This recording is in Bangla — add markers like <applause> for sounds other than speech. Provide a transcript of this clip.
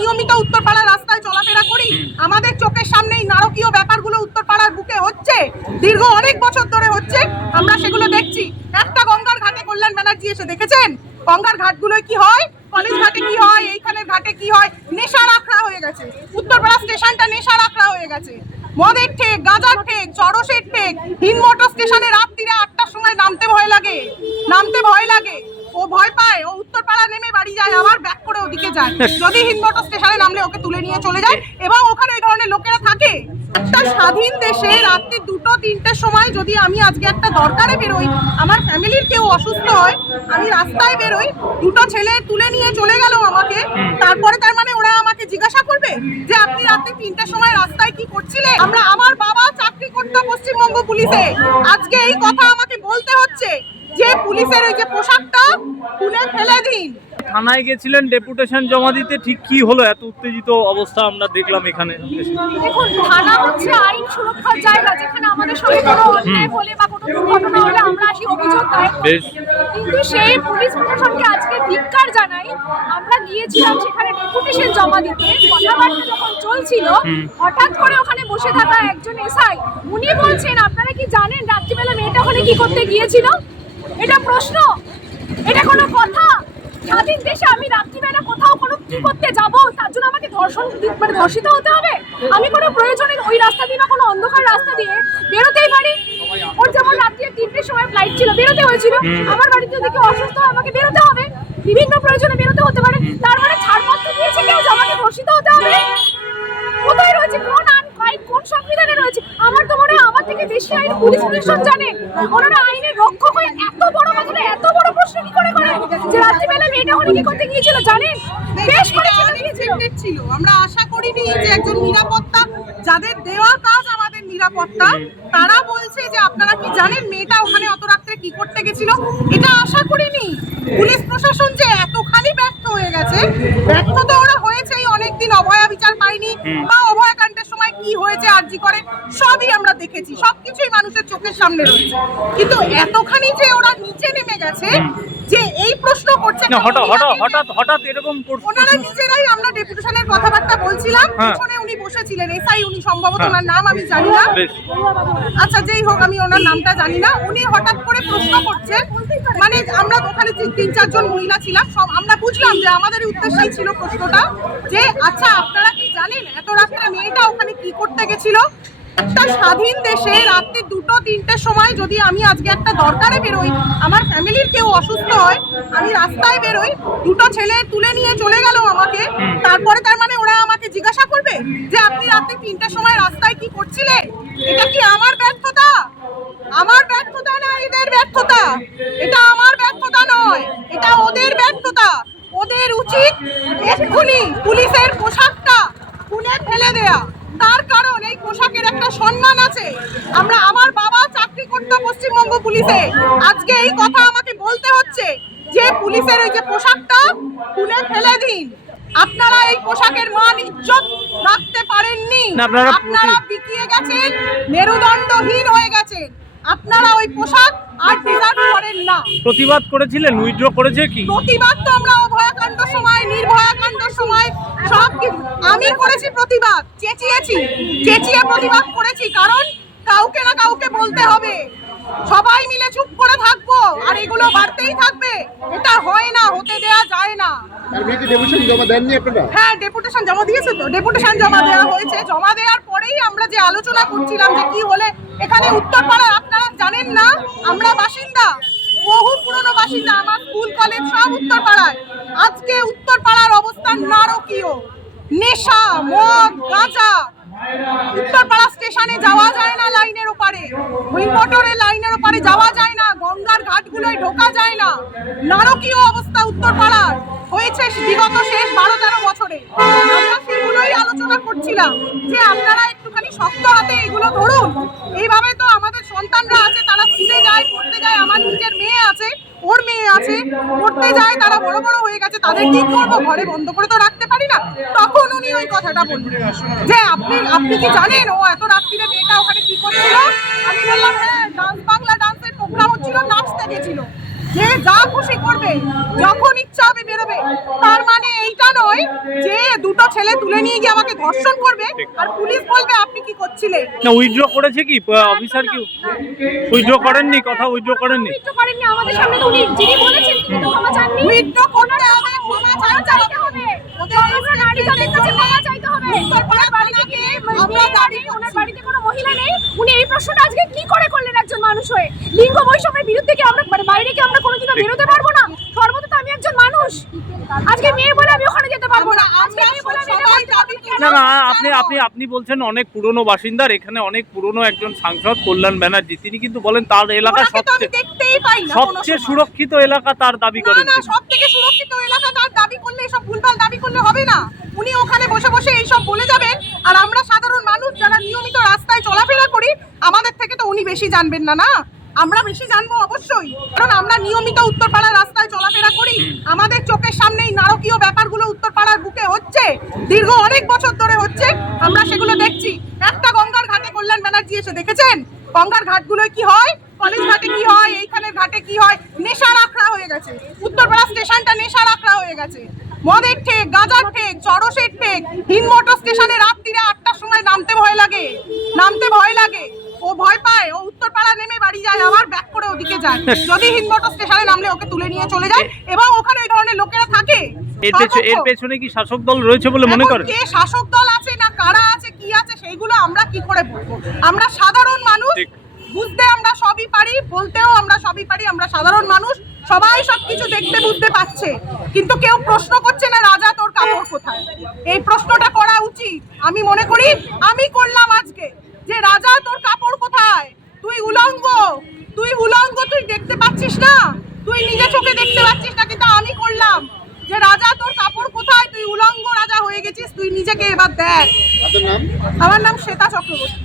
নিয়মিত উত্তরপাড়া রাস্তায় চলাফেরা করি। আমাদের চোখের সামনে এই নারকীয় ব্যাপারগুলো উত্তরপাড়ার বুকে হচ্ছে। দীর্ঘ অনেক বছর ধরে হচ্ছে। আমরা সেগুলো দেখছি। একটা গঙ্গার ঘাটে কল্যাণ ব্যানার্জি এসে দেখেছেন? গঙ্গার ঘাটগুলোয় কি হয়? কলেজ ঘাটে কি হয়? এইখানের ঘাটে কি হয়? নেশার আখড়া হয়ে গেছে। উত্তরপাড়া স্টেশনটা নেশার আখড়া হয়ে গেছে। মদের ঠেক গাজার ঠেক চরসের ঠেক হিন্দমোটর স্টেশনে রাত্রিরে আটটার সময় নামতে ভয় লাগে। নামতে ভয় লাগে। ও ভয় পায় ও নেমে বাড়ি যায়, আবার ব্যাক করে ওদিকে যায়। যদি স্টেশনে নামলে ওকে তুলে নিয়ে চলে যায়, এবং ওখানে ধরনের লোকেরা থাকে। একটা স্বাধীন দেশে রাত্রি দুটো, তিনটের সময় যদি আমি আজকে একটা দরকারে বেরোই, আমার ফ্যামিলির কেউ অসুস্থ হয়, আমি রাস্তায় বেরোই, দুটো ছেলে তুলে নিয়ে চলে গেল আমাকে, তারপরে তার মানে ওরা আমাকে জিজ্ঞাসা করবে যে, আপনি রাত্রি তিনটের সময় রাস্তায় কি করছিলেন আমরা আমার বাবা চাকরি করতো পশ্চিমবঙ্গ পুলিশে। আজকে এই কথা আমাকে বলতে হচ্ছে। যে পুলিশের ওই যে পোশাকটা খুলে ফেলে দিন। থানায় গেছিলেন ডেপুটেশন জমা দিতে ঠিক কি হলো? এত উত্তেজিত অবস্থা আমরা দেখলাম এখানে। দেখুন থানা হচ্ছে আইন সুরক্ষার জায়গা যেখানে আমাদের সঙ্গে কোনো অন্যায় হলে বা কোনো দুর্ঘটনা হলে আমরা আসি অভিযোগ দায়ের কিন্তু সেই পুলিশ প্রশাসনকে আজকে ধিক্কার জানাই আমরা গিয়েছিলাম সেখানে ডেপুটেশন জমা দিতে। কথাবার্তা যখন চলছিল হঠাৎ করে ওখানে বসে থাকা একজন এসআই উনি বলছেন আপনারা কি জানেন রাত্রিবেলা মেয়েটা ওখানে কি করতে গিয়েছিল? এটা প্রশ্ন? এটা কোনো কথা? স্বাধীন দেশে আমি রাত্রিবেলা কোথাও কোনো কি করতে যাব? তার জন্য আমাকে ধর্ষণ মানে ধর্ষিত হতে হবে? আমি কোনো প্রয়োজনে ওই রাস্তা দিয়ে বা কোনো অন্ধকার রাস্তা দিয়ে বেরোতেই পারি? ওর যেমন রাত্রি তিনটের সময় ফ্লাইট ছিল বেরোতে হয়েছিল। আমার বাড়িতে যদি কেউ অসুস্থ আমাকে বেরোতে হবে। বিভিন্ন প্রয়োজনে বেরোতে হতে পারে। তার মানে ছাড়পত্র দিয়েছে কেউ আমাকে ধর্ষিত হতে হবে? পুলিশ প্রশাসন জানেন ওনারা আইনের রক্ষক হয়ে এত বড় এত বড় প্রশ্ন কি করে করে? যে রাত্রিবেলা মেয়েটা ওখানে কি করতে গিয়েছিল জানেন? বেশ করে ছিল। আমরা আশা করিনি যে একজন নিরাপত্তা যাদের দেওয়া কাজ আমাদের নিরাপত্তা তারা বলছে যে আপনারা কি জানেন মেয়েটা ওখানে অত রাত্রে কি করতে গেছিল? এটা আশা করিনি। পুলিশ প্রশাসন যে এতখানি ব্যর্থ হয়ে গেছে ব্যর্থ তো ওরা হয়েছেই অনেকদিন অভয়া বিচার পায়নি বা অভয়াকাণ্ডের সময় কি হয়েছে আরজি করে সবই আমরা দেখেছি সবকিছুই মানুষের চোখের সামনে রয়েছে। কিন্তু এতখানি যে ওরা নিচে নেমে গেছে যে এই প্রশ্ন করছে হঠাৎ হঠাৎ হঠাৎ হঠাৎ এরকম ওনারা নিজেরাই আমরা ডেপুটেশনের কথাবার্তা বলছিলাম হ্যাঁ। পিছনে উনি বসেছিলেন এসআই উনি সম্ভবত হ্যাঁ। ওনার নাম আমি জানি না। আচ্ছা যেই হোক আমি ওনার নামটা জানি না। উনি হঠাৎ করে প্রশ্ন করছেন মানে আমরা ওখানে তিন- তিন চারজন মহিলা ছিলাম সব আমরা বুঝলাম যে আমাদের উদ্দেশ্যই ছিল প্রশ্নটা যে আচ্ছা আপনারা কি জানেন এত রাত্রে মেয়েটা ওখানে কি করতে গেছিল? একটা স্বাধীন দেশে রাত্রি দুটো তিনটের সময় যদি আমি আজকে একটা দরকারে বেরোই, আমার ফ্যামিলির কেউ অসুস্থ হয়, আমি রাস্তায় বেরোই, দুটো ছেলে তুলে নিয়ে চলে গেল আমাকে, তারপরে তার মানে ওরা আমাকে জিজ্ঞাসা করবে যে আপনি রাত্রি তিনটের সময় রাস্তায় কি করছিলেন এটা কি আমার ব্যর্থতা? আমার ব্যর্থতা না এদের ব্যর্থতা? এটা আমার ব্যর্থতা নয়, এটা ওদের ব্যর্থতা। ওদের উচিত এক্ষুনি পুলিশের পোশাকটা খুলে ফেলে দেয়া। তার কারণ এই পোশাকের একটা সম্মান আছে। আমরা আমার বাবা চাকরি করতো পশ্চিমবঙ্গ পুলিশে। আজকে এই কথা আমাকে বলতে হচ্ছে যে পুলিশের ওই যে পোশাকটা খুলে ফেলে দিন। আপনারা এই পোশাকের মান ইজ্জত রাখতে পারেননি। আপনারা বিকিয়ে গেছেন মেরুদণ্ডহীন হয়ে গেছেন। আপনারা ওই পোশাক আর ডিজার্ভ করেন না। প্রতিবাদ করেছিলেন উইথড্র করেছে কি? প্রতিবাদ তো আমরা সময় নির্ভয়াকাণ্ড সময় সব আমি করেছি প্রতিবাদ চেঁচিয়েছি চেঁচিয়ে প্রতিবাদ করেছি কারণ কাউকে না কাউকে বলতে হবে। সবাই মিলে চুপ করে থাকব আর এগুলো বাড়তেই থাকবে। এটা হয় না হতে দেয়া যায় না। হ্যাঁ ডেপুটেশন জমা দিয়েছে তো ডেপুটেশন জমা দেওয়া হয়েছে। জমা দেওয়ার পরেই আমরা যে আলোচনা করছিলাম যে কি হলে এখানে উত্তরপাড়া আপনারা জানেন না আমরা বাসিন্দা। বহু পুরনো বাসিন্দা আমার স্কুল, কলেজ, সব উত্তরপাড়ায়। আজকে উত্তরপাড়ার অবস্থান নারকীয়। নেশা, মদ, গাঁজা। উত্তরপাড়া স্টেশনে যাওয়া যায় না লাইনের ওপারে। মোটরের লাইনের ওপারে যাওয়া যায় না, গঙ্গার ঘাটগুলোয় ঢোকা যায় না। নারকীয় অবস্থা উত্তরপাড়ার। হয়েছে বিগত শেষ বারো তেরো বছরে। আমরা সেগুলোই আলোচনা করছিলাম যে আপনারা একটুখানি শক্ত হাতে এগুলো ধরুন। এইভাবে তো আমাদের সন্তানরা আছে তারা স্কুলে যায় পড়তে যায়, আমার নিজের মেয়ে আছে, ওর মেয়ে আছে, পড়তে যায়, তারা বড় বড় হয়ে গেছে, তাদের কি করব? ঘরে বন্ধ করে তো রাখতে পারি না। তখন উনি ওই কথাটা বললেন। যে আপনি আপনি কি জানেন, ও এত রাত্রিরে মেয়েটা ওখানে কি করছিল? আমি বললাম হ্যাঁ ডান্স, বাংলা ডান্সের প্রোগ্রাম হচ্ছিল, নাচতে গেছিল। যে যা খুশি করবে, যখন ইচ্ছা হবে বেরোবে। তার মানে তুলে নিয়ে গিয়ে আমাকে ধর্ষণ করবে? আর পুলিশ বলবে আপনি কি করছিলেন? না উইথড্র করেছে কি? অফিসার কি? উইথড্র করেননি কথা উইথড্র করেননি? একটু করেননি আমাদের সামনে তো উনি যিনি বলেছেন তিনি তো ক্ষমা চাননি। উইথড্র করতে হবে ক্ষমা চাইতে হবে। সমগ্র নারী জাতির কাছে ক্ষমা চাইতে হবে। ওনার বাড়ি থেকে আমরা ওনার বাড়িতে কোনো মহিলা নেই। উনি এই প্রশ্নটা আজকে কি করে করলেন একজন মানুষ হয়ে? লিঙ্গ বৈষম্যের বিরুদ্ধে কি আমরা মানে বাইরে কি আমরা কোনোদিনও বেরোতে পারব না? সর্বদা আমি একজন মানুষ। আজকে মেয়ে বলে আমি ওখানে যেতে পারব না আজকে মেয়ে বলে আমি এটা সবাই করতে পারব দাবি না। না আপনি আপনি আপনি বলছেন অনেক পুরনো বাসিন্দার এখানে অনেক পুরনো একজন সাংসদ কল্যাণ ব্যানার্জি তিনি কিন্তু বলেন তার এলাকা সবচেয়ে দেখতেই পাই সবচেয়ে সুরক্ষিত এলাকা তার দাবি করেন না তিনি। সব থেকে সুরক্ষিত এলাকা তার দাবি করলে এসব ভুলভাল দাবি করলে হবে না উনি ওখানে বসে বসে এইসব বলে যাবেন আর আমরা সাধারণ মানুষ যারা নিয়মিত রাস্তায় চলাফেরা করি আমাদের থেকে তো উনি বেশি জানবেন না না আমরা বেশি জানব অবশ্যই কারণ আমরা নিয়মিত উত্তরপাড়ার রাস্তায় চলাফেরা করি। আমাদের চোখের সামনেই নারকীয় ব্যাপারগুলো উত্তরপাড়ার বুকে হচ্ছে। দীর্ঘ অনেক বছর ধরে হচ্ছে। আমরা সেগুলো দেখছি। একটা গঙ্গার ঘাটে কল্যাণ ব্যানার্জি এসে দেখেছেন? গঙ্গার ঘাটগুলোয় কি হয়? কলেজ ঘাটে কি হয়? এইখানের ঘাটে কি হয়? নেশার আখড়া হয়ে গেছে। উত্তরপাড়া স্টেশনটা নেশার আখড়া হয়ে গেছে। মদের ঠেক গাজার ঠেক চরসের ঠেক হিনমোটর স্টেশনে রাত্রিরে আটটার সময় নামতে ভয় লাগে। নামতে ভয় লাগে। ভয় পায় ও উত্তরপাড়া নেমে বাড়ি যায় আবার ব্যাক করে ওদিকে যায়। <laughs> যদি হিনমোটর স্টেশনে নামলে ওকে তুলে নিয়ে চলে যায় এবং ওখানে ওই ধরনের লোকেরা থাকে এর পেছনে কি শাসক দল রয়েছে বলে মনে করেন? কে শাসক দল আছে না কারা আছে কি আছে সেইগুলো আমরা কি করে বলব? আমরা সাধারণ মানুষ বুঝতে আমরা সবই পারি বলতেও আমরা সবই পারি আমরা সাধারণ মানুষ সবাই সবকিছু দেখতে বুঝতে পাচ্ছে কিন্তু কেউ প্রশ্ন করছে না রাজা তোর কাপড় কোথায়? এই প্রশ্নটা করা উচিত। আমি মনে করি আমি করলাম আজকে যে রাজা তোর উলঙ্গ। তুই উলঙ্গ তুই দেখতে পাচ্ছিস না? তুই নিজে চোখে দেখতে পাচ্ছিস না কিন্তু আমি করলাম। যে রাজা তোর কাপড় কোথায়? তুই উলঙ্গ রাজা হয়ে গেছিস তুই নিজেকে এবার দেখ। আমার নাম শ্বেতা চক্রবর্তী।